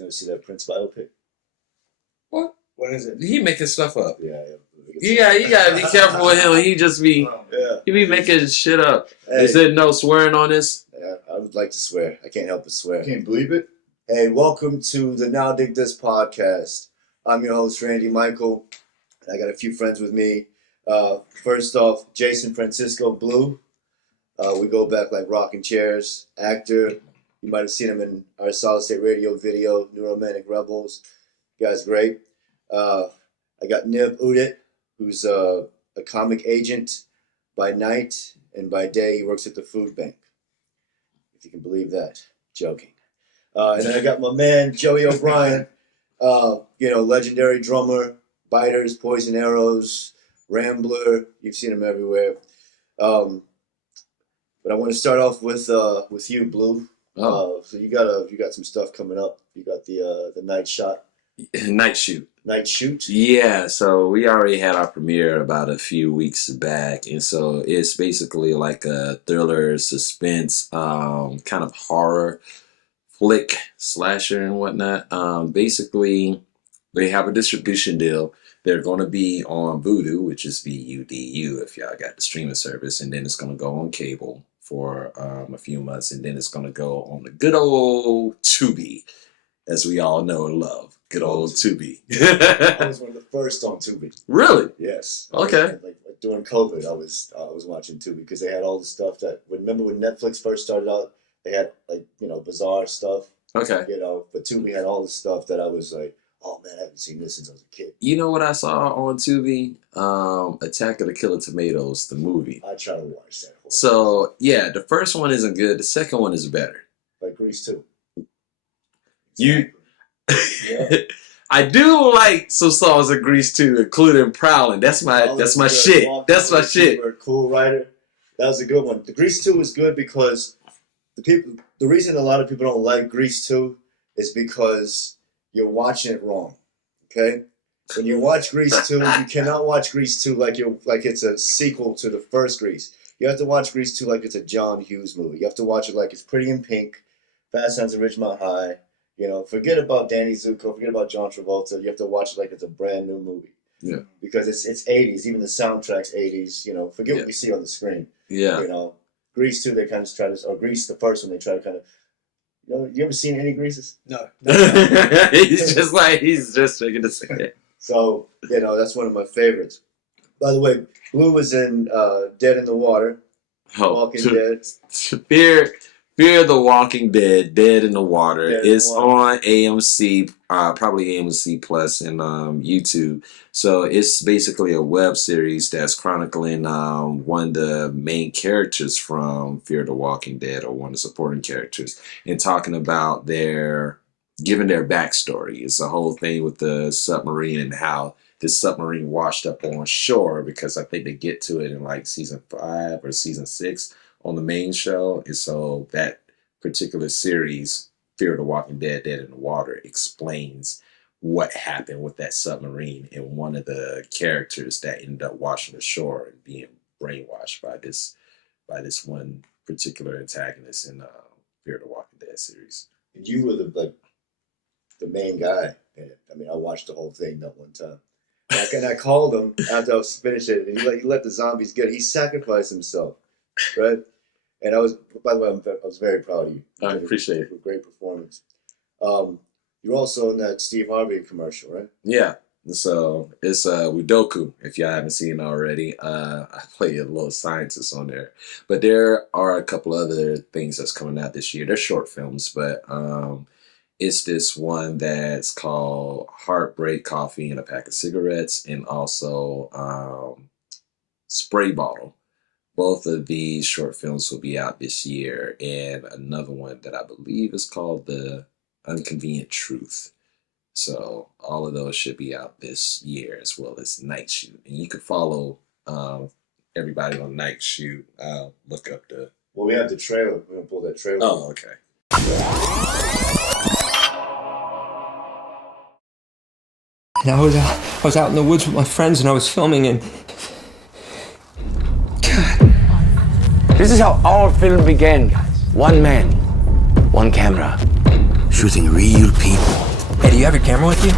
gonna see that Prince biopic? What? When is it? He making stuff up. Yeah. You gotta be careful with him. He just be he be making shit up. Hey. Is there no swearing on this? Yeah, I would like to swear. I can't help but swear. Can't believe it. Hey, welcome to the Now Dig This podcast. I'm your host, Randy Michael. I got a few friends with me. First off, Jason Francisco Blue. We go back like rocking chairs. Actor. You might have seen him in our Solid State Radio video, New Romantic Rebels. You guys great. I got Nive Ouoit, who's a comic agent by night, and by day he works at the food bank. If you can believe that. Joking. And then I got my man, Joey O Brien, legendary drummer, Biters, Poison Arrows, Rambler. You've seen him everywhere. But I want to start off with you, Blue. So you got some stuff coming up. You got the night shot. Night shoot. Night shoot? Yeah, so we already had our premiere about a few weeks back, and so it's basically like a thriller, suspense, kind of horror flick, slasher and whatnot. Basically, they have a distribution deal. They're going to be on Vudu, which is VUDU if y'all got the streaming service, and then it's going to go on cable for a few months, and then it's going to go on the good old Tubi, as we all know and love. Good old Tubi. I was one of the first on Tubi. Really? Yes. Okay. Like during COVID, I was watching Tubi because they had all the stuff that. Remember when Netflix first started out? They had bizarre stuff. Okay. But Tubi had all the stuff that I was like, oh man, I haven't seen this since I was a kid. You know what I saw on Tubi? Attack of the Killer Tomatoes, the movie. I try to watch that. So yeah, the first one isn't good. The second one is better. Like Grease 2. You. Yeah. I do like some songs of Grease too, including Prowling. That's my shit. That's my shit. Cool Rider. That was a good one. The Grease 2 was good because the reason a lot of people don't like Grease 2 is because you're watching it wrong. Okay? When you watch Grease 2, you cannot watch Grease 2 like it's a sequel to the first Grease. You have to watch Grease 2 like it's a John Hughes movie. You have to watch it like it's Pretty in Pink, Fast Times at Ridgemont High. Forget about Danny Zuko, forget about John Travolta. You have to watch it like it's a brand new movie. Yeah. Because it's 80s, even the soundtrack's 80s. Forget what you see on the screen. Yeah. Grease 2, they kind of try to, or Grease the first one, they try to kind of, you ever seen any Greases? No. He's just shaking his head. So, that's one of my favorites. By the way, Blue was in Dead in the Water, Walking Dead. Fear the Walking Dead, Dead in the Water. It's on AMC, probably AMC Plus and YouTube. So it's basically a web series that's chronicling one of the main characters from Fear the Walking Dead, or one of the supporting characters, and talking about giving their backstory. It's a whole thing with the submarine and how this submarine washed up on shore, because I think they get to it in like season 5 or season 6 on the main show. And so that particular series, Fear the Walking Dead, Dead in the Water, explains what happened with that submarine and one of the characters that ended up washing ashore and being brainwashed by this one particular antagonist in Fear the Walking Dead series. You were the main guy in it. I mean, I watched the whole thing that one time. And I called him after I was finished it, and he let the zombies get it. He sacrificed himself, right? And by the way, I was very proud of you. I appreciate it. Great performance. You're also in that Steve Harvey commercial, right? Yeah. So it's Wudoku, if y'all haven't seen it already. I play a little scientist on there. But there are a couple other things that's coming out this year. They're short films, but it's this one that's called Heartbreak Coffee and a Pack of Cigarettes, and also Spray Bottle. Both of these short films will be out this year, and another one that I believe is called The Inconvenient Truth. So all of those should be out this year, as well as Night Shoot. And you can follow everybody on Night Shoot. Look up the... Well, we have the trailer. We're going to pull that trailer. Oh, okay. And I was out in the woods with my friends, and I was filming, and God. This is how our film began, guys. One man, one camera, shooting real people Hey, do you have your camera with you?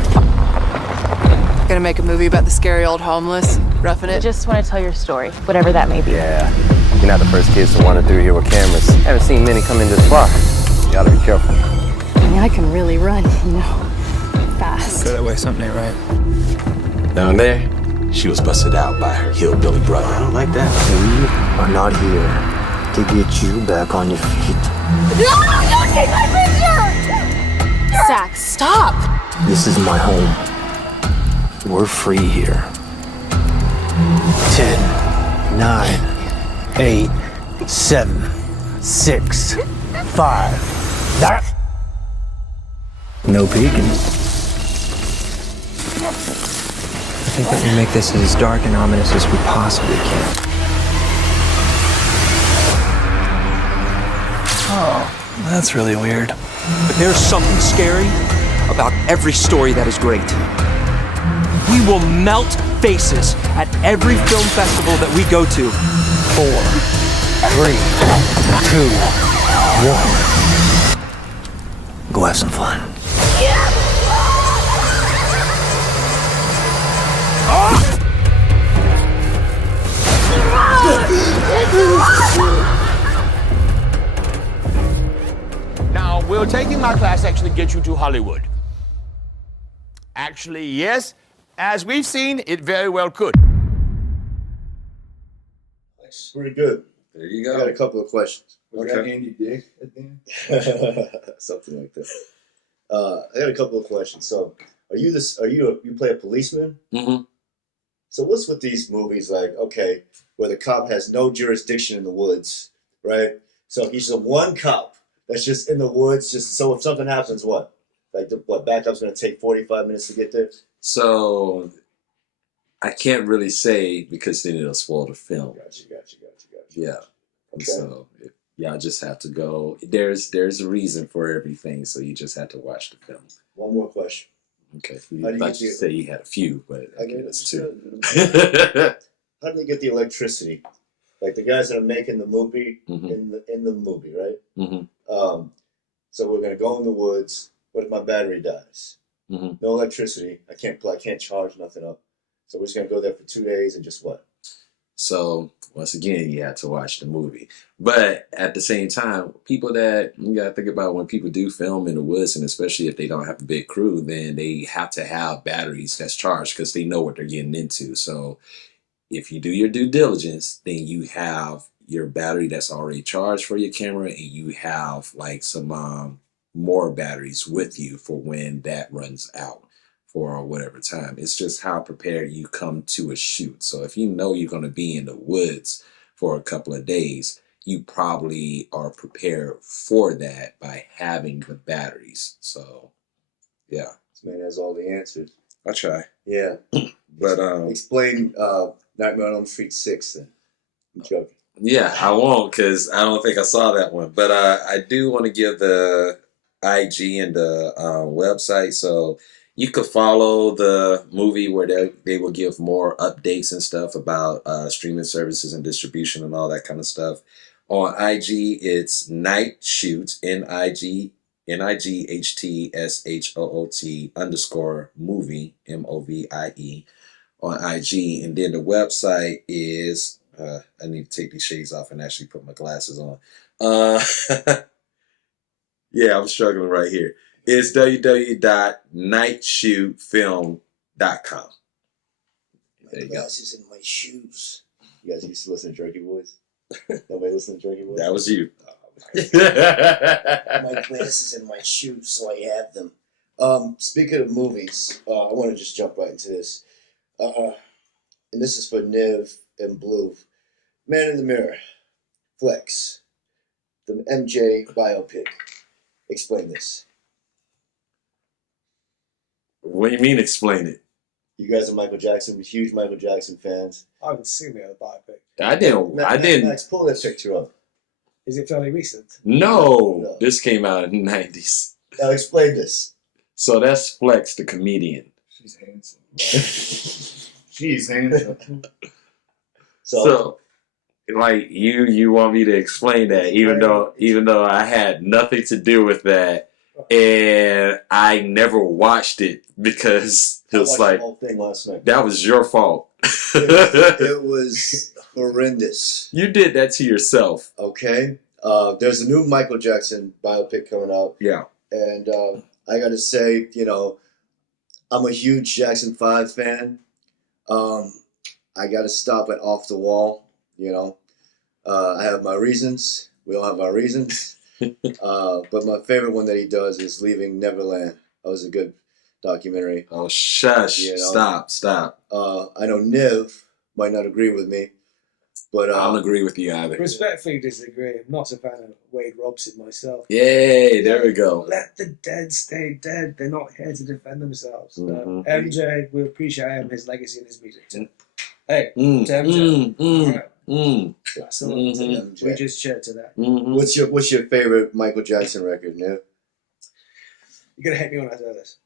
Gonna make a movie about the scary old homeless, roughing it. Just want to tell your story, whatever that may be. Yeah, you're not the first kids to wander through here with cameras. Haven't seen many come in this far. You gotta be careful. I mean, I can really run, you know, fast. Go that way, something ain't right. Down there, she was busted out by her hillbilly brother. I don't like that. We are not here to get you back on your feet. No! Don't take my picture! Zach, stop! This is my home. We're free here. 10, 9, 8, 7, 6, 5. That. No peeking. I think that we make this as dark and ominous as we possibly can. Oh, that's really weird. But there's something scary about every story that is great. We will melt faces at every film festival that we go to. 4, 3, 2, 1. Go have some fun. Now, will taking my class actually get you to Hollywood? Actually, yes. As we've seen, it very well could. Nice. Pretty good. There you I go. got a couple of questions. Was that Andy Dick at the end? Something like that. I got a couple of questions. So, you play a policeman? Mm-hmm. So what's with these movies like, okay, where the cop has no jurisdiction in the woods, right? So he's the one cop that's just in the woods, just so if something happens, what? Like, backup's going to take 45 minutes to get there? So I can't really say because then it'll spoil the film. Gotcha. Yeah. Okay. So y'all just have to go. There's a reason for everything, so you just have to watch the film. One more question. Okay. How do I you thought get you the- said you had a few, but okay, that's two. How do they get the electricity? Like the guys that are making the movie Mm-hmm. in the movie, right? Mm-hmm. So we're gonna go in the woods. What if my battery dies? Mm-hmm. No electricity. I can't charge nothing up. So we're just gonna go there for 2 days and just what? So once again, you have to watch the movie. But at the same time, people that you gotta think about when people do film in the woods, and especially if they don't have a big crew, then they have to have batteries that's charged because they know what they're getting into. So if you do your due diligence, then you have your battery that's already charged for your camera, and you have like some more batteries with you for when that runs out for whatever time. It's just how prepared you come to a shoot. So if you know you're going to be in the woods for a couple of days, you probably are prepared for that by having the batteries. So yeah, This man has all the answers. I'll try. Yeah. But Explain Nightmare on Elm Street 6 then. I'm joking. yeah, I won't because I don't think I saw that one. But I do want to give the IG and the website. So you could follow the movie where they will give more updates and stuff about streaming services and distribution and all that kind of stuff. On IG, it's Night Shoot, NIGHTSHOOT _ movie, MOVIE on IG. And then the website is, I need to take these shades off and actually put my glasses on. Yeah, I'm struggling right here. It's www.nightshootfilm.com. There you go. Glasses in my shoes. You guys used to listen to Jerky Boys? Nobody listen to Jerky Boys? That was you. My glasses in my shoes, so I have them. Speaking of movies, I want to just jump right into this. And this is for Nive and Blue. Man in the Mirror. Flex. The MJ biopic. Explain this. What do you mean explain it? You guys are huge Michael Jackson fans. I haven't seen the other biopic. I didn't. Max, pull that picture up. Is it fairly recent? No, this came out in the 90s. Now explain this. So that's Flex, the comedian. She's handsome. She's handsome. So, like you want me to explain that, even though I had nothing to do with that. and I never watched it because it I was watched like the whole thing last night. that was your fault. It was horrendous. You did that to yourself. Okay. There's a new Michael Jackson biopic coming out. Yeah. And I got to say, you know, I'm a huge Jackson 5 fan. I got to stop at Off the Wall, you know. I have my reasons. We all have our reasons. But my favorite one that he does is Leaving Neverland. That was a good documentary. Oh, shush. You know? Stop. I know Niv might not agree with me, but I don't agree with you either. Respectfully disagree. I'm not a fan of Wade Robson myself. Yay, there we go. Let the dead stay dead. They're not here to defend themselves. Mhm. MJ, we appreciate him, his legacy and his music too. Hey, Mm, to MJ. mm, mm, That's all. Mhm. We just cheered to that. mhm. what's your favorite Michael Jackson record, Niv? You're going to hate me when I say this.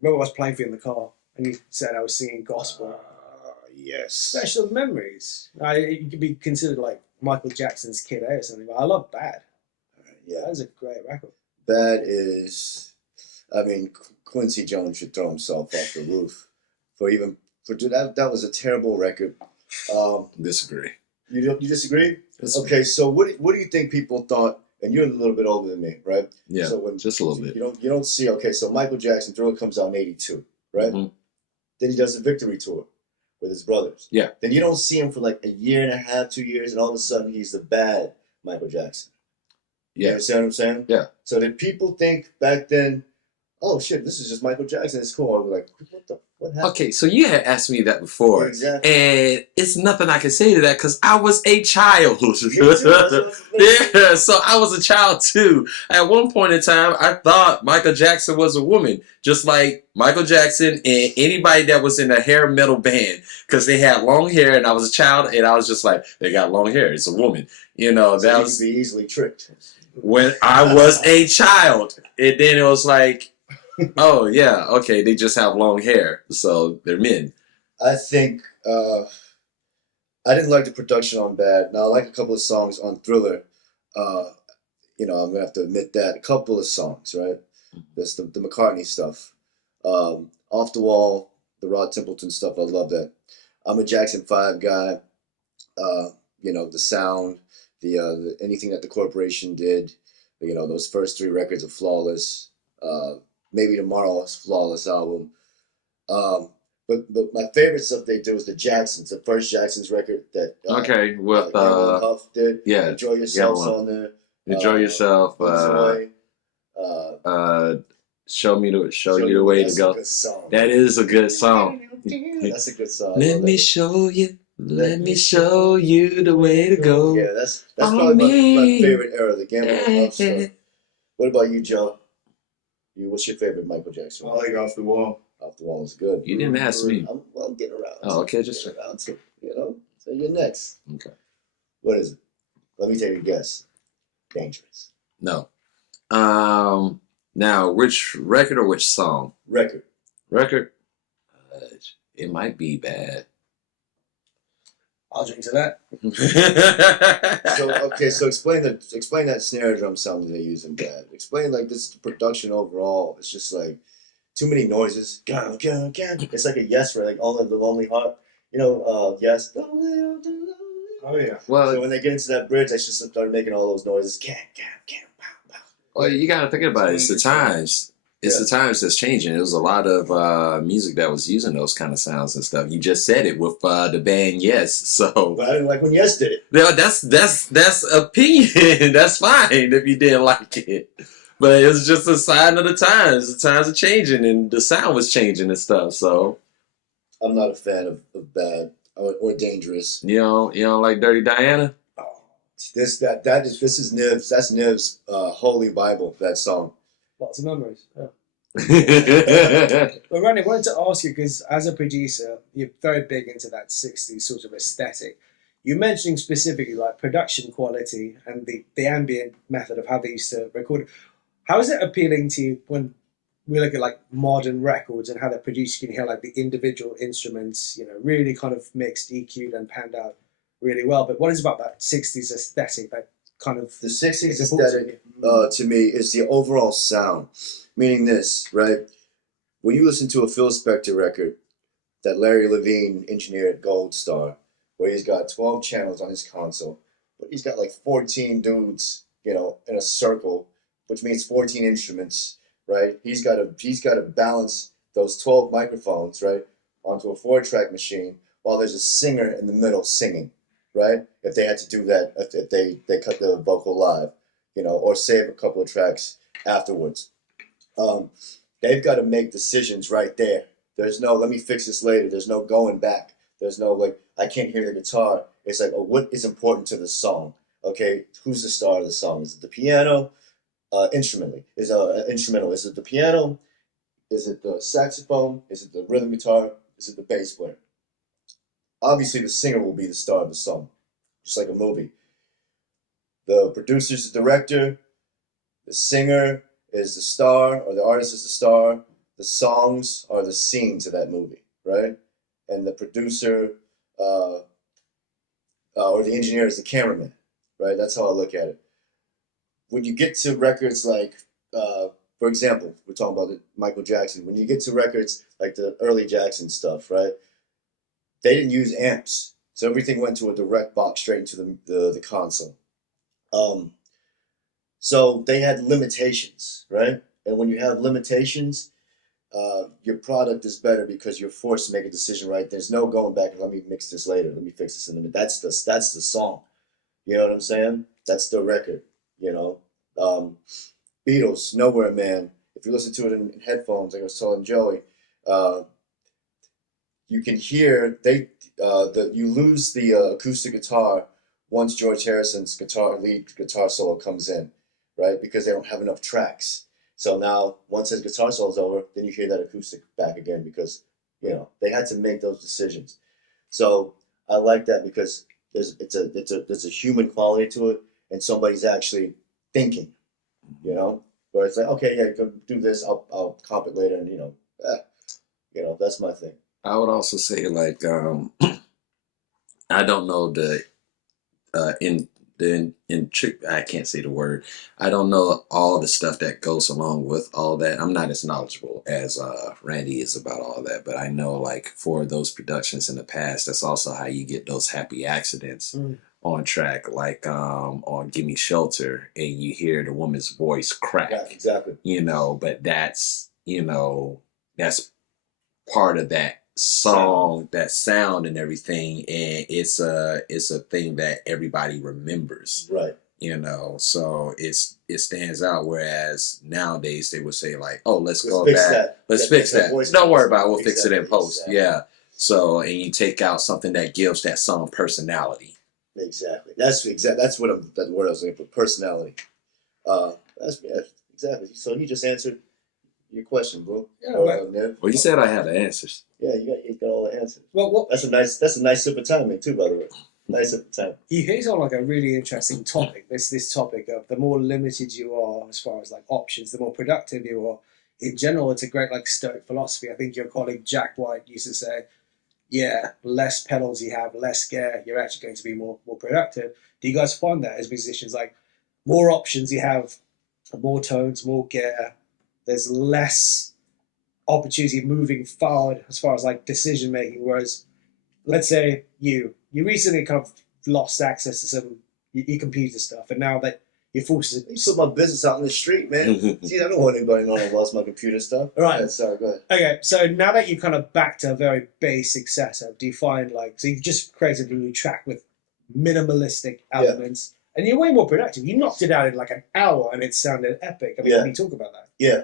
Remember I was playing for you in the car and you said I was singing gospel. Yes. Special memories. You could be considered like Michael Jackson's Kid A or something, but I love Bad. Yeah. That was a great record. That is, I mean, Quincy Jones should throw himself off the roof for that. That was a terrible record. Disagree. You disagree? Okay, so what do you think people thought? And you're a little bit older than me, right? Yeah, So when just a little bit. you don't see. Okay, so Michael Jackson Thriller comes out in '82, right? Mhm. Then he does the Victory Tour with his brothers. Yeah. Then you don't see him for like a year and a half, 2 years, and all of a sudden he's the bad Michael Jackson. You Yeah. understand what I'm saying? Yeah. So did people think back then, oh shit, this is just Michael Jackson? It's cool. I was like, what happened? Okay, so you had asked me that before, Exactly. and it's nothing I can say to that because I was a child. Me too, that's what I was thinking. Yeah, so I was a child too. At one point in time, I thought Michael Jackson was a woman, just like Michael Jackson and anybody that was in a hair metal band, because they had long hair, and I was a child, and I was just like, they got long hair. It's a woman, you know. So that you was could be easily tricked. when I was a child, and then it was like, oh yeah, okay, they just have long hair, so they're men. I think I didn't like the production on Bad. Now I like a couple of songs on Thriller. You know, I'm gonna have to admit that a couple of songs, right? That's the McCartney stuff. Off the Wall, the Rod Templeton stuff. I love that. I'm a Jackson 5 guy. You know, the sound, the anything that the corporation did. You know, those first 3 records are flawless. Maybe Tomorrow's flawless album. But my favorite stuff they did was the Jacksons, the first Jacksons record that Okay, with Yellow and Huff did. yeah, Enjoy Yourself's Yellow. on there. Enjoy Yourself. Enjoy. Show you the way to That's go. a good song. That is a good song. That's a good song. I Let love me that. show you. Let me show you the way to go. Yeah, that's On probably my me. favorite era, the Gamble and Huff stuff. What about you, Joe? What's your favorite Michael Jackson? Oh, I like Off the Wall. Off the Wall is good. You didn't ask me. I'm getting around. Oh, okay, just getting around to, you know. So you're next. Okay. What is it? Let me take a guess. Dangerous. No. Now, which record or which song? Record. Record. It might be Bad. I'll drink to that. So explain that snare drum sound that they use in Bad. Explain like this production overall. It's just like too many noises. It's like a Yes, right? Like all of the Lonely Heart. You know, Yes. Oh yeah. Well, So when they get into that bridge, they just start making all those noises. well, you got to think about it. It's the times. It's the times that's changing. There was a lot of music that was using those kind of sounds and stuff. You just said it with the band Yes. So But I didn't like when Yes did it. yeah, that's opinion. That's fine if you didn't like it. But it was just a sign of the times. The times are changing and the sound was changing and stuff. So I'm not a fan of Bad or Dangerous. you don't like Dirty Diana? This is Niv's. That's Niv's holy Bible. That song. Lots of memories. Yeah. But Randy, I wanted to ask you, because as a producer, you're very big into that 60s sort of aesthetic. You're mentioning specifically like production quality and the ambient method of how they used to record. How is it appealing to you when we look at like modern records and how they're produced? You can hear like the individual instruments, you know, really kind of mixed, EQ'd and panned out really well. But what is about that 60s aesthetic that kind of The 60s is important to aesthetic to me is the overall sound. Meaning this, right? When you listen to a Phil Spector record that Larry Levine engineered Gold Star, where he's got 12 channels on his console, but he's got like 14 dudes, you know, in a circle, which means 14 instruments, right? He's got to balance those 12 microphones, right, onto a 4-track machine while there's a singer in the middle singing, right? If they had to do that, if they cut the vocal live, you know, or save a couple of tracks afterwards. They've got to make decisions right there. There's no, let me fix this later. There's no going back. There's no, like, I can't hear the guitar. It's like, oh, what is important to the song? Okay, who's the star of the song? Is it the piano? Instrumentally. Instrumental. Is it the piano? Is it the saxophone? Is it the rhythm guitar? Is it the bass player? Obviously, the singer will be the star of the song, just like a movie. The producer's the director. The singer is the star, or the artist is the star. The songs are the scenes of that movie, right? And the producer or the engineer is the cameraman, right? That's how I look at it. When you get to records like, for example, we're talking about Michael Jackson. When you get to records like the early Jackson stuff, right? They didn't use amps, so everything went to a direct box straight into the console. So they had limitations, right? And when you have limitations, your product is better because you're forced to make a decision, right? There's no going back and let me mix this later. Let me fix this in a minute. That's the song. You know what I'm saying? That's the record, you know? Beatles, Nowhere Man. If you listen to it in headphones, like I was telling Joey, you can hear you lose the acoustic guitar once George Harrison's lead guitar solo comes in, right? Because they don't have enough tracks. So now, once his guitar solo's over, then you hear that acoustic back again because, you know, they had to make those decisions. So I like that because there's a human quality to it, and somebody's actually thinking, you know, where it's like, okay, yeah, go do this. I'll comp it later, and you know, that's my thing. I would also say like I don't know I can't say the word. I don't know all the stuff that goes along with all that. I'm not as knowledgeable as Randy is about all that, but I know like for those productions in the past, that's also how you get those happy accidents on track, like on Gimme Shelter, and you hear the woman's voice crack. Yeah, exactly. You know, but that's part of that song, that sound and everything, and it's a thing that everybody remembers, right? You know, so it stands out. Whereas nowadays they would say like, oh, let's go back, let's fix that. Don't worry about it, we'll fix it in post. Yeah. So, and you take out something that gives that song personality. Exactly. That's what that word I was looking for. Personality. That's exactly. So you just answered your question, bro. Yeah, well, you said I had the answers. Yeah, you got all the answers. Well, that's a nice sip of timing too, by the way. Nice sip of time. You hit on like a really interesting topic. This topic of the more limited you are as far as like options, the more productive you are. In general, it's a great like Stoic philosophy. I think your colleague Jack White used to say, yeah, less pedals you have, less gear, you're actually going to be more productive. Do you guys find that as musicians, like more options you have, more tones, more gear, there's less opportunity moving forward as far as like decision making? Whereas, let's say you recently kind of lost access to some your computer stuff, and now that you're forced to put my business out in the street, man. See, I don't want anybody knowing I lost my computer stuff. Right. Yeah, sorry, go ahead. Okay, so now that you're kind of back to a very basic setup, do you find so you've just created a new track with minimalistic elements, and you're way more productive. You knocked it out in like an hour, and it sounded epic. I mean, can you talk about that? Yeah.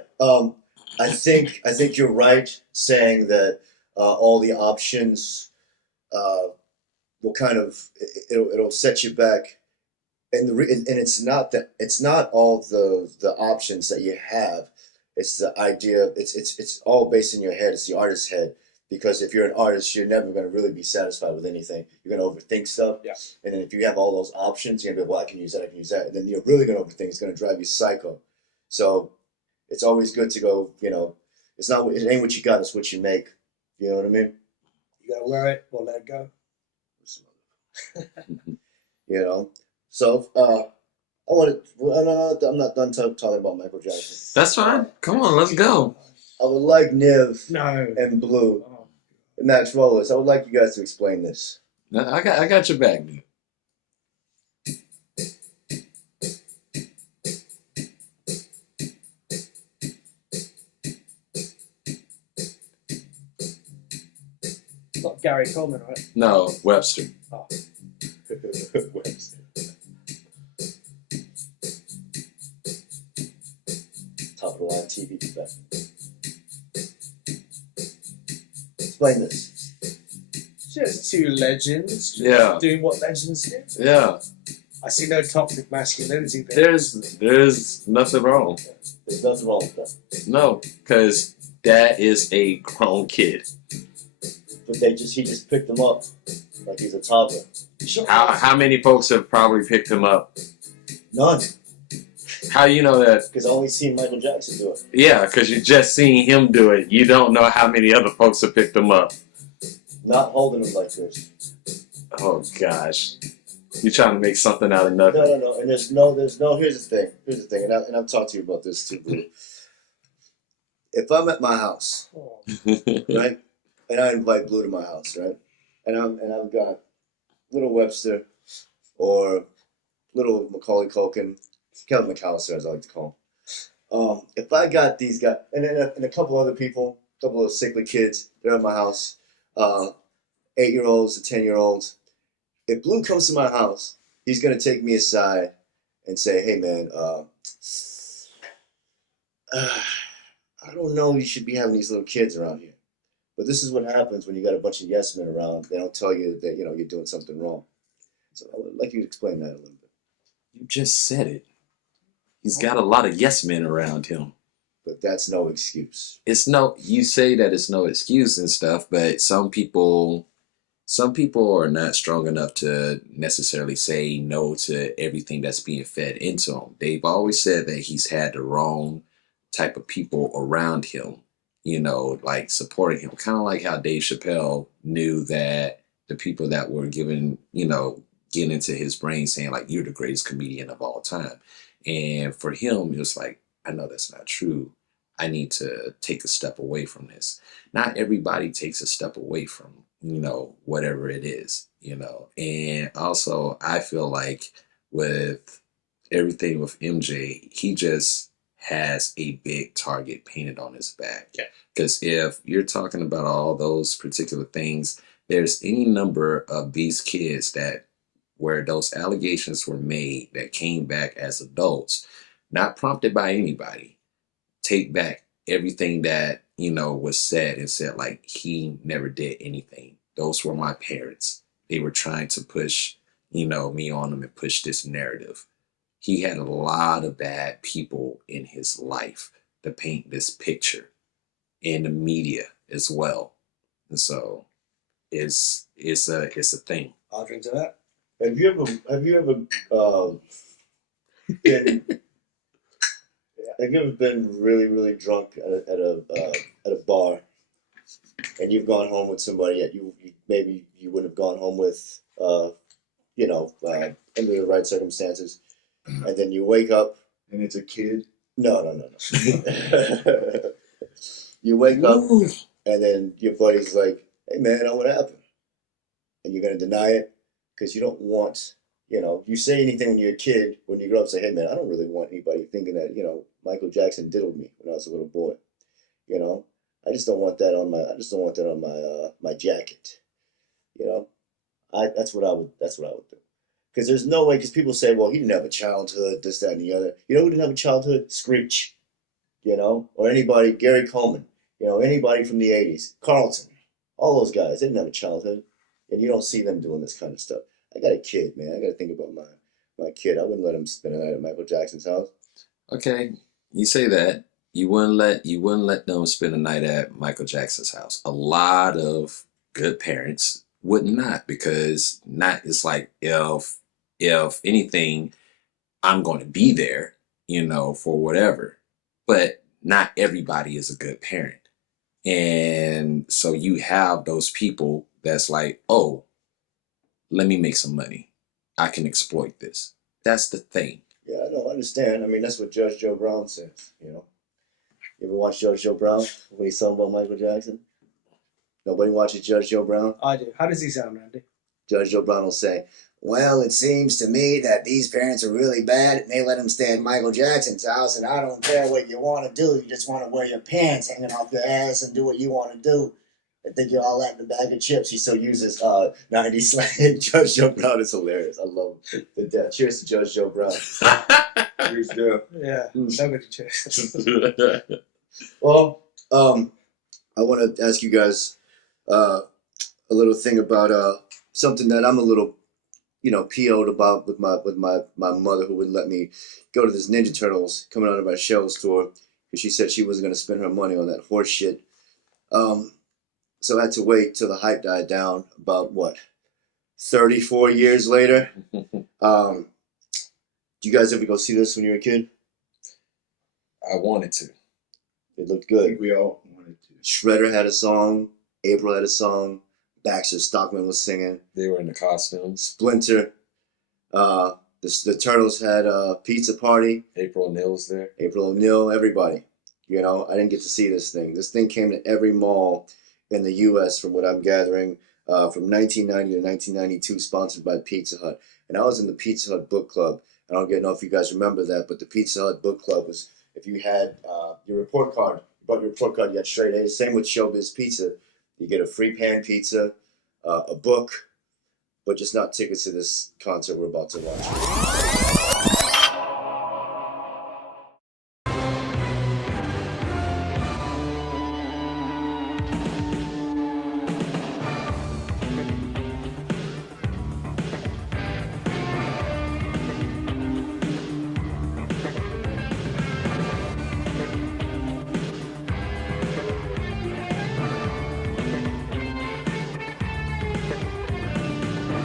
I think you're right saying that all the options will kind of it'll set you back, and it's not all the options that you have. It's the idea. It's all based in your head. It's the artist's head. Because if you're an artist, you're never going to really be satisfied with anything. You're going to overthink stuff. Yeah. And then if you have all those options, you're going to be, well, I can use that. And then you're really going to overthink. It's going to drive you psycho. So it's always good to go, you know, it ain't what you got, it's what you make. You know what I mean? You got to wear it or let it go. You know? So I want to. Well, no, I'm not done talking about Michael Jackson. That's fine. Come on, let's go. I would like Niv No. and Blue and Max Rollers. I would like you guys to explain this. I got your back, man. Not Gary Coleman, right? No, Webster. Oh. Webster. Top of the line TV professional. Explain this. Just two legends. Just Yeah. Doing what legends do. Yeah. I see no toxic masculinity there. There's nothing wrong. There's nothing wrong with that. No, because that is a grown kid. But he just picked him up like he's a toddler. Sure. How many folks have probably picked him up? None. How you know that? Because I only seen Michael Jackson do it. Yeah, because you just seen him do it. You don't know how many other folks have picked him up. Not holding him like this. Oh gosh, you're trying to make something out of nothing. No. And there's no. Here's the thing. And I've talked to you about this too, Blue. If I'm at my house, right, and I invite Blue to my house, right, and I've got little Webster or little Macaulay Culkin, Kevin McAllister, as I like to call him. If I got these guys and a couple other people, a couple of sickly kids, they're at my house. 8-year-olds to 10-year-olds. If Blue comes to my house, he's gonna take me aside and say, "Hey, man, I don't know. You should be having these little kids around here, but this is what happens when you got a bunch of yes men around. They don't tell you that you're doing something wrong." So I would like you to explain that a little bit. You just said it. He's got a lot of yes men around him. But that's no excuse. You say that it's no excuse and stuff, but some people are not strong enough to necessarily say no to everything that's being fed into them. They've always said that he's had the wrong type of people around him, like supporting him. Kind of like how Dave Chappelle knew that the people that were getting into his brain saying like, "You're the greatest comedian of all time." And for him, it was like, I know that's not true. I need to take a step away from this. Not everybody takes a step away from, whatever it is, And also, I feel like with everything with MJ, he just has a big target painted on his back. Yeah. Because if you're talking about all those particular things, there's any number of these kids where those allegations were made that came back as adults, not prompted by anybody, take back everything that, was said and said like, he never did anything. Those were my parents. They were trying to push, me on them and push this narrative. He had a lot of bad people in his life to paint this picture, in the media as well. And so it's a thing. I'll drink to that. Have you ever been really, really drunk at a bar, and you've gone home with somebody that you maybe you wouldn't have gone home with, under the right circumstances, and then you wake up and it's a kid? No. You wake up and then your buddy's like, "Hey man, what happened?" And you're gonna deny it because you don't want. You say anything when you're a kid, when you grow up, say, "Hey man, I don't really want anybody thinking that, Michael Jackson diddled me when I was a little boy." I just don't want that on my jacket. That's what I would do. Because there's no way, because people say, "Well, he didn't have a childhood, this, that, and the other." You know who didn't have a childhood? Screech. Or anybody, Gary Coleman, anybody from the 80s, Carlton, all those guys, they didn't have a childhood. And you don't see them doing this kind of stuff. I got a kid, man. I got to think about my kid. I wouldn't let him spend a night at Michael Jackson's house. Okay, you say that. You wouldn't let them spend a night at Michael Jackson's house. A lot of good parents would not, because it's like, if anything, I'm going to be there, for whatever. But not everybody is a good parent. And so you have those people that's like, "Oh, let me make some money. I can exploit this." That's the thing. Yeah, I know, I understand. I mean, that's what Judge Joe Brown says, you know. You ever watch Judge Joe Brown when he's talking about Michael Jackson? Nobody watches Judge Joe Brown? I do. How does he sound, Randy? Judge Joe Brown will say, well, it seems to me that these parents are really bad and they let him stay at Michael Jackson's house, and I don't care what you want to do. You just want to wear your pants hanging off your ass and do what you want to do. I think you're all that in the bag of chips. He still uses 90s slang. Judge Joe Brown is hilarious. I love him to death. Cheers to Judge Joe Brown. Cheers, Joe. Yeah, nobody cheers. Well, I want to ask you guys a little thing about something that I'm a little, PO'd about with my mother, who wouldn't let me go to this Ninja Turtles coming out of my Shell store because she said she wasn't going to spend her money on that horse shit. So I had to wait till the hype died down about, 34 years later? Did you guys ever go see this when you were a kid? I wanted to. It looked good. I think we all wanted to. Shredder had a song. April had a song. Baxter Stockman was singing. They were in the costumes. Splinter. The Turtles had a pizza party. April O'Neil's there. April O'Neil, everybody. I didn't get to see this thing. This thing came to every mall in the U.S., from what I'm gathering, from 1990 to 1992, sponsored by Pizza Hut. And I was in the Pizza Hut book club. I don't know if you guys remember that, but the Pizza Hut book club was, if you had your report card, you got straight A's. Same with Showbiz Pizza. You get a free pan pizza, a book, but just not tickets to this concert we're about to watch.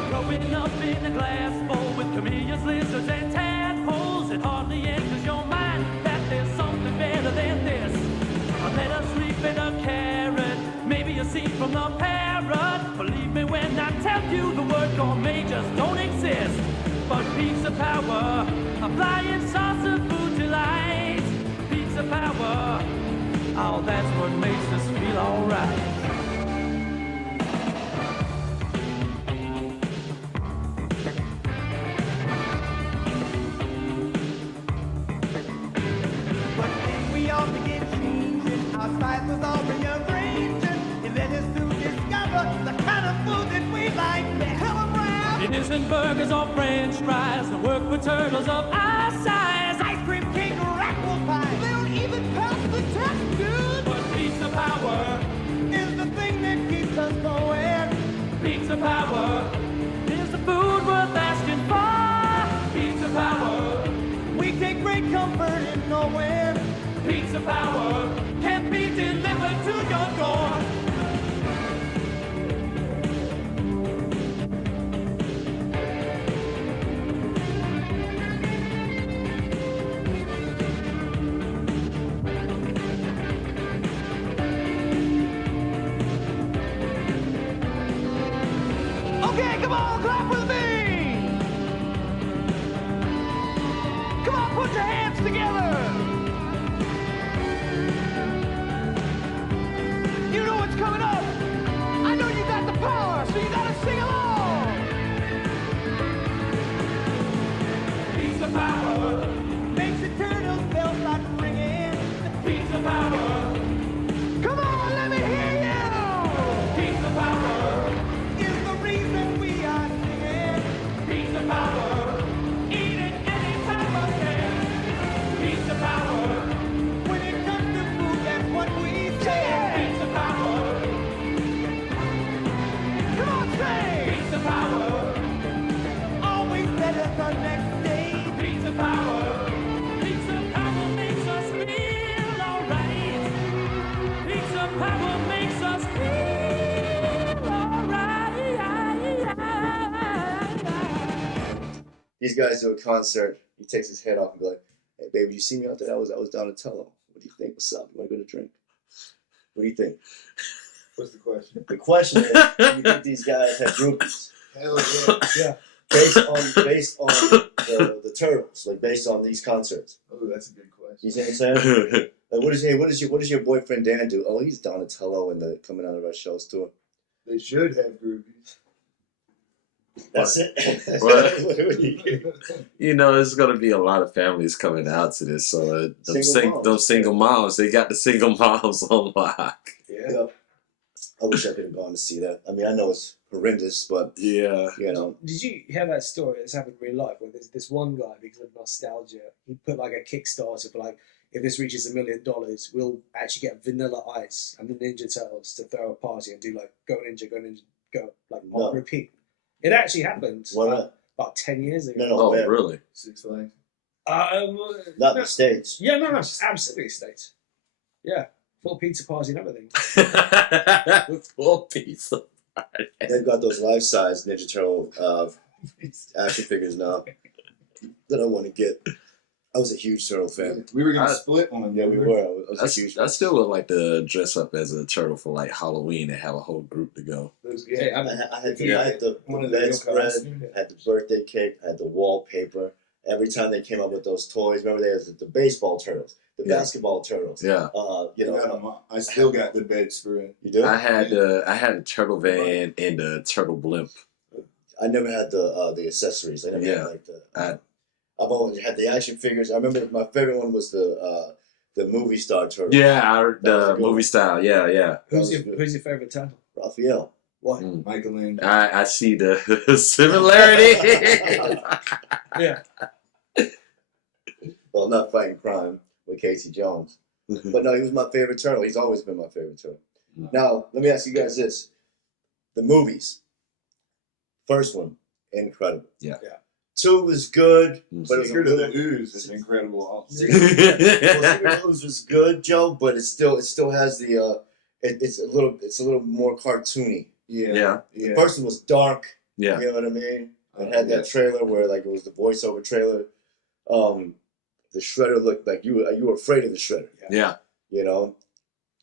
Growing up in a glass bowl with chameleons, lizards, and tadpoles, it hardly enters your mind that there's something better than this. Let us sleep in a carrot, maybe a seed from the parrot. Believe me when I tell you the word gourmet just don't exist. But pizza power, a flying saucer food delight. Pizza power, oh, that's what makes us feel alright. Was all rearranging, and let us to discover the kind of food that we like. Come around. It isn't burgers or french fries that work for turtles of our size. Ice cream cake or apple pie, they don't even pass the test, dude. But pizza power is the thing that keeps us going. Pizza power is the food worth asking for. Pizza power, we take great comfort in knowing. Pizza power can be delivered to your door. Okay, come on, clap with me. Come on, put your hands together. You know what's coming up. I know you got the power, so you gotta sing along. Pizza power makes the turtles' bells start ringing. Pizza power, come on, let me hear you. Pizza power is the reason we are singing. Pizza power, eat it any time of day. Pizza power, when it comes to food, that's what we say. Pizza power, come on, say. Pizza power, always better the next day. Pizza power, pizza power makes us feel alright. Pizza power makes us feel alright. These guys do a concert. He takes his head off and be like, "Hey, baby, you see me out there? I was down to tell him. What do you think? What's up? You want to go to drink? What do you think?" What's the question? The question is, do you think these guys had groupies? Hell yeah. Yeah. Based on the the Turtles, like based on these concerts? Oh, that's a good question. You see what I'm saying? Like, what does your boyfriend Dan do? Oh, he's Donatello in the coming out of our shows tour. They should have groupies. That's it. You know, there's gonna be a lot of families coming out to this. So those single moms, they got the single moms on lock. Yeah. I wish I could have gone to see that. I mean, I know it's horrendous, but yeah, you know. Did you hear that story that's happened in real life where there's this one guy, because of nostalgia, he put like a Kickstarter for like, if this reaches $1 million, we'll actually get Vanilla Ice and the Ninja Turtles to throw a party and do like Go Ninja, Go, like on repeat. It actually happened about 10 years ago. No, really? Six Flags? Not the States. Yeah, no, absolutely States. Yeah, full pizza party and everything. Full pizza party. They've got those life-size Ninja Turtle action figures now that I want to get. I was a huge Turtle fan. We were going to split one. Yeah, we were. I was a huge fan. I still would like to dress up as a turtle for like Halloween and have a whole group to go. I had the bedspread, I had the birthday cake, I had the wallpaper. Every time they came up with those toys, remember they had the baseball turtles, the basketball turtles. Yeah. You know, I still got the bedspread. You do? I had the turtle van and the turtle blimp. I never had the accessories. I never had like the. I've always had the action figures. I remember my favorite one was the movie star turtle. Yeah, the movie style. Yeah. Who's your favorite turtle? Raphael. Why? Michelangelo. I see the similarity. Yeah. Well, not fighting crime with Casey Jones, but no, he was my favorite turtle. He's always been my favorite turtle. Now, let me ask you guys this: the movies. First one, incredible. Yeah. 2 was good, but Secret of the Ooze is incredible. Also. Secret of the Ooze was good, Joe, but it still has the it's a little more cartoony. Yeah. The first one was dark. Yeah. You know what I mean? It had that trailer where like it was the voiceover trailer. The Shredder looked like you were afraid of the Shredder. Yeah. You know.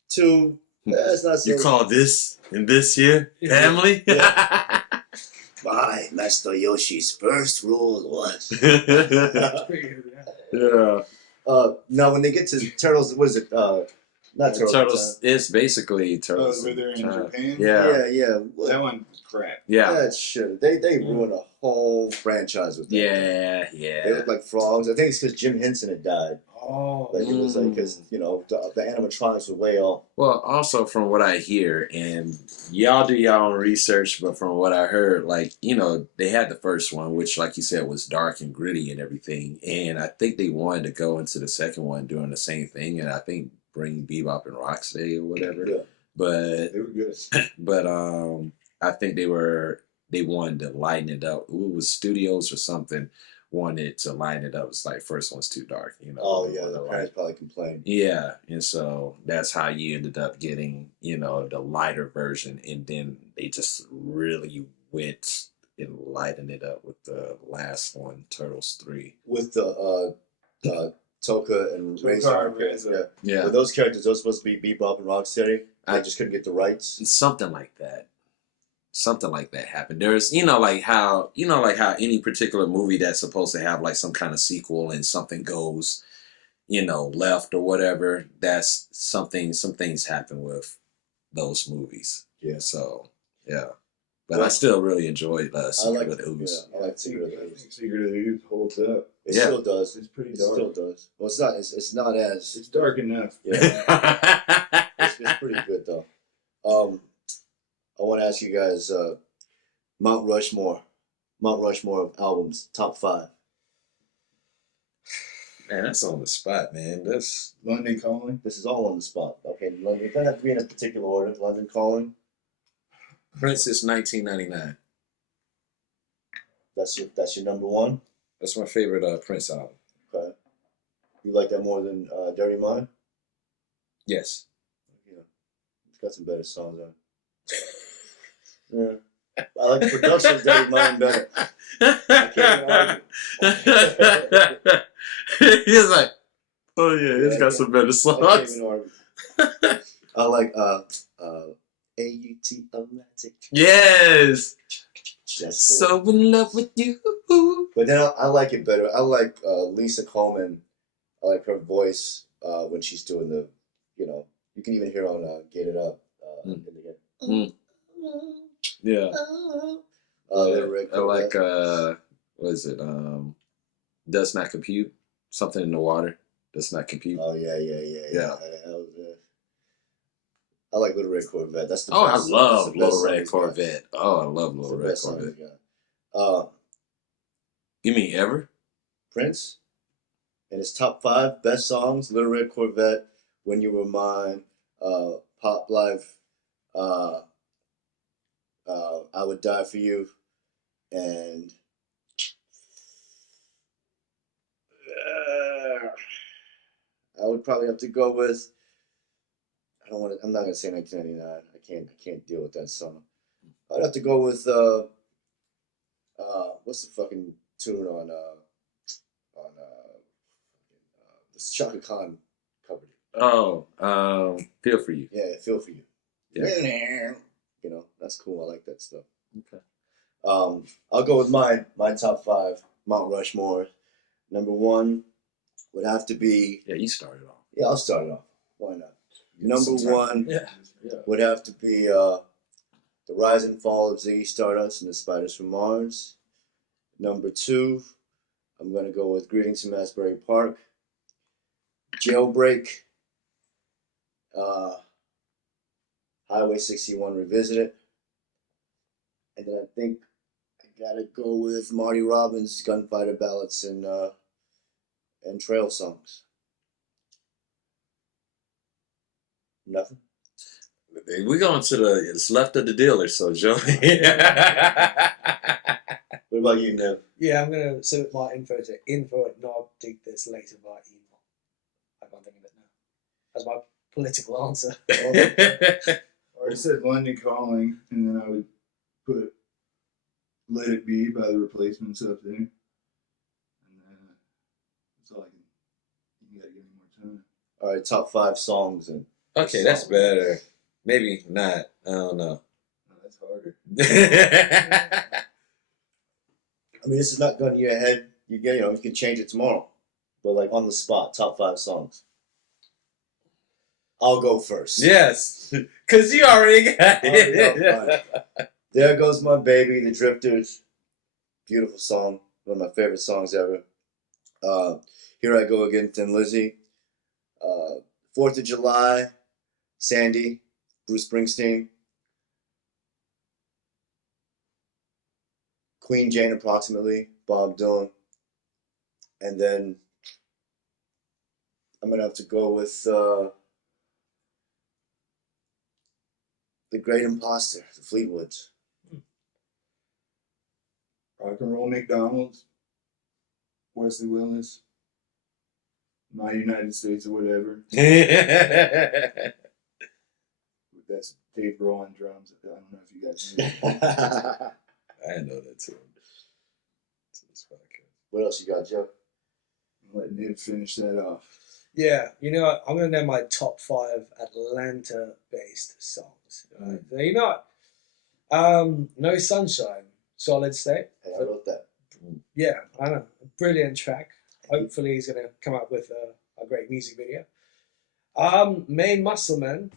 2, that's not so. You call this in this here family? Yeah. My Master Yoshi's first rule was. Yeah. Now when they get to Turtles, what is it? Not Turtles. It's basically Turtles. Where they're in Japan? Yeah. That one crap. Yeah. That shit. They ruined a whole franchise with that. Yeah. They look like frogs. I think it's because Jim Henson had died. Oh. Like it was like because the animatronics were way off. Well, also from what I hear, and y'all do your own research, but from what I heard, like, they had the first one, which, like you said, was dark and gritty and everything. And I think they wanted to go into the second one doing the same thing, and I think bring Bebop and Rocksteady or whatever. Yeah. But they were good. But I think they wanted to lighten it up. It was studios or something wanted to line it up. It's like first one's too dark, Oh yeah, the parents probably complained. Yeah, and so that's how you ended up getting, the lighter version, and then they just really went and lightened it up with the last one, Turtles 3. With the Toka and Razor. Yeah. Were those characters supposed to be Bebop and Rocksteady? I just couldn't get the rights. Something like that. Something like that happened. There's, like how any particular movie that's supposed to have like some kind of sequel and something goes, left or whatever. That's something. Some things happen with those movies. Yeah. So yeah, but I still really enjoyed Secret of the Ooze. Yeah, I like Secret of the Ooze. Secret of the Ooze holds up. It still does. It's pretty It dark. still does. Well, it's not. It's not as. It's dark enough. Yeah. it's pretty good though. I want to ask you guys, Mount Rushmore of albums, top 5. Man, that's on the spot, man. That's London Calling. This is all on the spot. Okay, London. It doesn't have to be in a particular order. London Calling. Princess 1999. That's your number 1. That's my favorite Prince album. Okay. You like that more than Dirty Mind? Yes. Yeah. It's got some better songs on it. Yeah. I like the production of Dirty Mind better. I can't even argue. He's like, oh yeah, it's got some better songs. I can't even argue. I like A-U-T-O-Matic. Yes. That's cool. So in love with you. But then I like it better. I like Lisa Coleman. I like her voice when she's doing the, you can even hear on Get It Up. In the Yeah. Rick I like, what is it? Does Not Compute. Something in the Water. Does Not Compute. Oh, yeah. Yeah. I like Little Red Corvette. That's the Oh, I best. love Little Red Corvette. Oh, I love Little Red Corvette. You mean ever? Prince. And his top 5 best songs: Little Red Corvette, When You Were Mine, Pop Life, I Would Die For You, and I would probably have to go with. I'm not gonna say 1999. I can't deal with that song. I'd have to go with what's the fucking tune on the Shaka Khan covered it. Oh, Feel For You. Yeah, Feel For You. Yeah. That's cool. I like that stuff. Okay. I'll go with my top 5 Mount Rushmore. Number 1 would have to be. Yeah, you started off. Yeah, I'll start it off. Why not? Number 1 would have to be The Rise and Fall of Ziggy Stardust and the Spiders from Mars. Number 2, I'm going to go with Greetings from Asbury Park. Jailbreak. Highway 61 Revisited. And then I think I gotta go with Marty Robbins' Gunfighter Ballads and Trail Songs. Nothing? We're going to it's left of the dealer, so Joey. What about you, Niv? Yeah, I'm going to submit my info@nobdigthislater by email. I can't think of it now. That's my political answer. I already said London Calling, and then I would put Let It Be by the Replacements up there. And that's all I can. You gotta give me more time. All right, top 5 songs and. Okay, that's better. Maybe not. I don't know. No, that's harder. I mean, this is not gun to your head. You can change it tomorrow, but like on the spot, top 5 songs. I'll go first. Yes, because you already got it. There Goes My Baby, The Drifters. Beautiful song. One of my favorite songs ever. Here I Go Again, Thin Lizzy. 4th of July, Sandy, Bruce Springsteen. Queen Jane, approximately, Bob Dylan. And then I'm going to have to go with The Great Imposter, the Fleetwoods. Rock and Roll McDonald's, Wesley Willis, My United States or whatever. That's Dave Grohl on drums. I don't know if you guys knew that. I know that too. What else you got, Joe? I'm letting Niv finish that off. Yeah, I'm going to name my top 5 Atlanta-based songs. Right? So No Sunshine, Solid State. Hey, I wrote that. Yeah, I know. Brilliant track. Hopefully he's going to come up with a great music video. Main Muscle Man.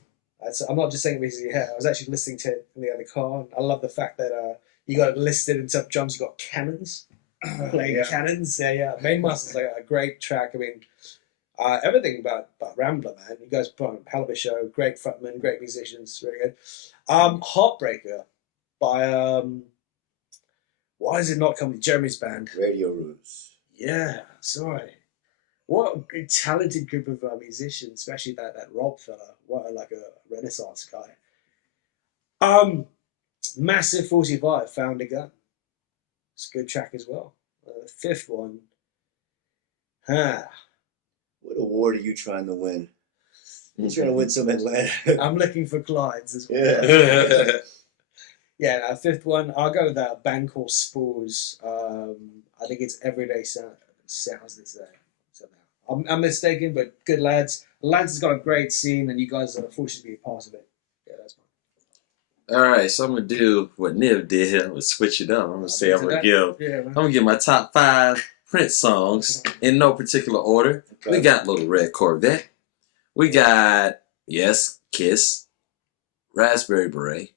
I'm not just saying because of your hair. I was actually listening to it in the other car. And I love the fact that you got it listed in top drums. You got cannons playing cannons. Yeah. Main Muscle's like a great track. I mean, everything about Rambler, man. You guys put on a hell of a show. Great frontman, great musicians, really good. Heartbreaker by why is it not coming? Jeremy's band. Radio Ruse. Yeah, sorry. What a good, talented group of musicians, especially that Rob fella. What a Renaissance guy. Massive 45, Found a Gun. It's a good track as well. The 5th one. What award are you trying to win? You're trying to win some Atlanta. I'm looking for Clyde's as well. Yeah. Yeah, 5th one. I'll go with that band called Spores. I think it's Everyday Sounds that's there. I'm mistaken, but good lads. Atlanta's got a great scene, and you guys are fortunate to be a part of it. Yeah, that's All right, so I'm gonna do what Niv did. I'm gonna switch it up. I'm gonna say I'm gonna give my top 5 Prince songs in no particular order. Okay. We got Little Red Corvette. We got Kiss, Raspberry Beret.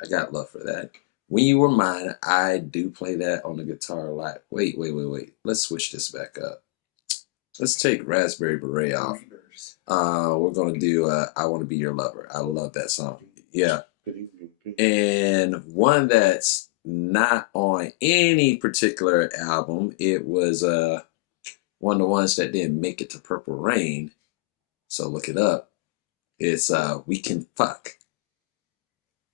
I got love for that. When You Were Mine, I do play that on the guitar a lot. Wait. Let's switch this back up. Let's take Raspberry Beret off. We're gonna do I Want to Be Your Lover. I love that song. Yeah. And one that's not on any particular album, it was one of the ones that didn't make it to Purple Rain. So look it up. It's We Can Fuck.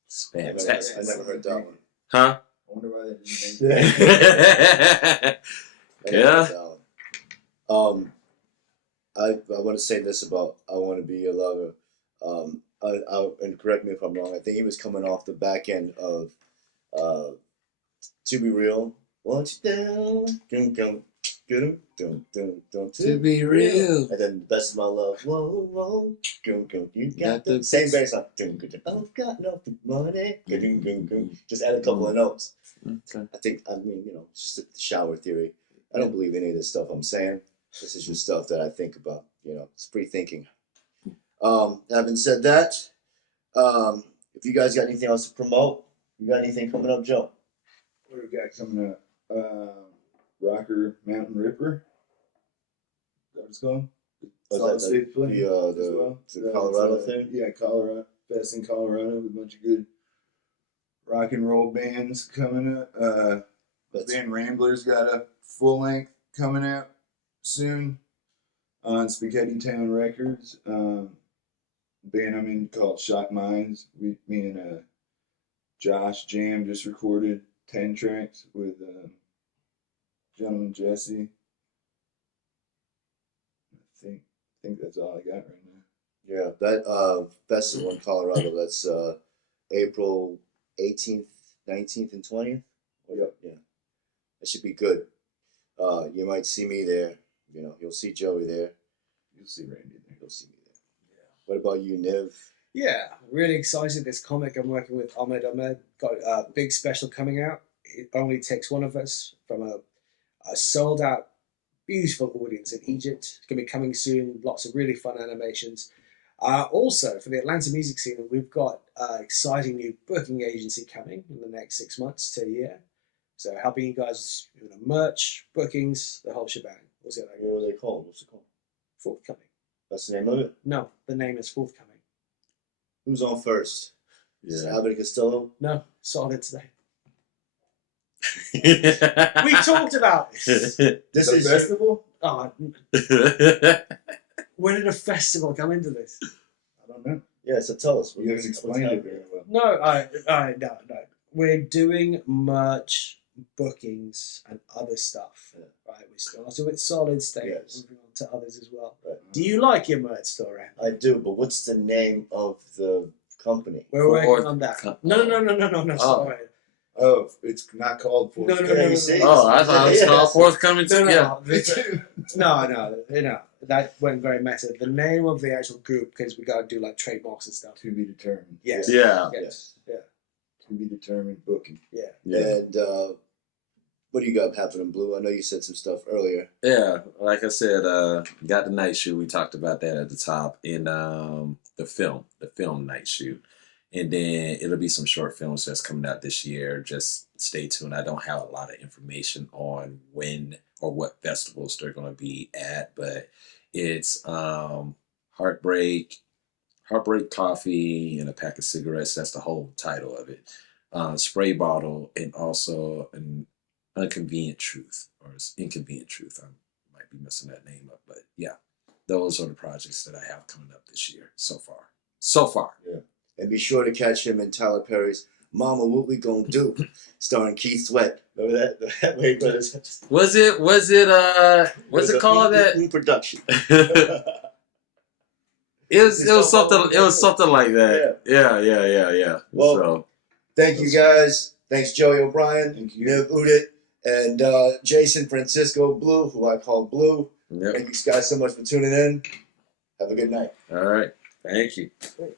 It's fantastic. I never heard that one. Huh? I wonder why that didn't make I want to say this about I Want to Be Your Lover. And correct me if I'm wrong, I think he was coming off the back end of To Be Real. Want you down, To Be Real. And then Best of My Love. Whoa, you got the same bass line. I've got no money. Just add a couple of notes. Okay. It's just the shower theory. I don't believe any of this stuff I'm saying. This is just stuff that I think about. It's free thinking. Having said that, if you guys got anything else to promote, you got anything coming up, Joe? What do we got coming up? Rocker Mountain Ripper. Is that what it's called? Solid State Play. The Colorado thing? Yeah, Colorado. Fest in Colorado with a bunch of good rock and roll bands coming up. Band Ramblers got a full length coming out soon on Spaghetti Town Records. Band I'm in called Shock Minds. Me and Josh Jam just recorded 10 tracks with gentleman Jesse. I think that's all I got right now. Yeah, that festival in Colorado, that's April 18th, 19th, and 20th. Yep. Yeah, that should be good. You might see me there. You'll see Joey there. You'll see Randy there. You'll see me there. Yeah. What about you, Niv? Yeah, really excited. This comic I'm working with Ahmed got a big special coming out. It Only Takes One of Us from a sold out, beautiful audience in Egypt. It's going to be coming soon. Lots of really fun animations. Also, for the Atlanta music scene, we've got exciting new booking agency coming in the next 6 months to a year. So helping you guys with merch, bookings, the whole shebang. What are they called? What's it called? Forthcoming. That's the name of it? No, the name is Forthcoming. Who's on first? Is it Albert Costello? No, Solid today. We talked about this. This is festival? Oh, when did a festival come into this? I don't know. Yeah, so tell us. You haven't explained it very well. No, We're doing merch, bookings, and other stuff. Yeah. Right, we started with Solid State. Yes. Moving on to others as well. Right. Do you like your merch store, Randy? I do, but what's the name of the company? We're working on that. No. Sorry. Oh, it's not called Forthcoming. No. I thought it was called Forthcoming too. No. That went very meta. The name of the actual group, because we got to do like trademarks and stuff. To be determined. Yes. Yeah. Yes. Yeah. To be determined booking. Yeah. And what do you got happening, Blue? I know you said some stuff earlier. Yeah, like I said, got the night shoot. We talked about that at the top in the film night shoot. And then it'll be some short films that's coming out this year. Just stay tuned. I don't have a lot of information on when or what festivals they're going to be at, but it's Heartbreak Coffee and a Pack of Cigarettes. That's the whole title of it. Spray Bottle, and also an Inconvenient Truth, or Inconvenient Truth. I might be messing that name up, but yeah, those are the projects that I have coming up this year so far. Yeah. And be sure to catch him in Tyler Perry's Mama, What We Gonna Do, starring Keith Sweat. Remember that Wayne Brothers? Was it what's it called that? Production. It was something like that. Yeah. Well, thank you guys. Thanks Joey O Brien, Nive Ouoit, and Jason Francisco Blue, who I call Blue. Yep. Thank you guys so much for tuning in. Have a good night. All right. Thank you. Great.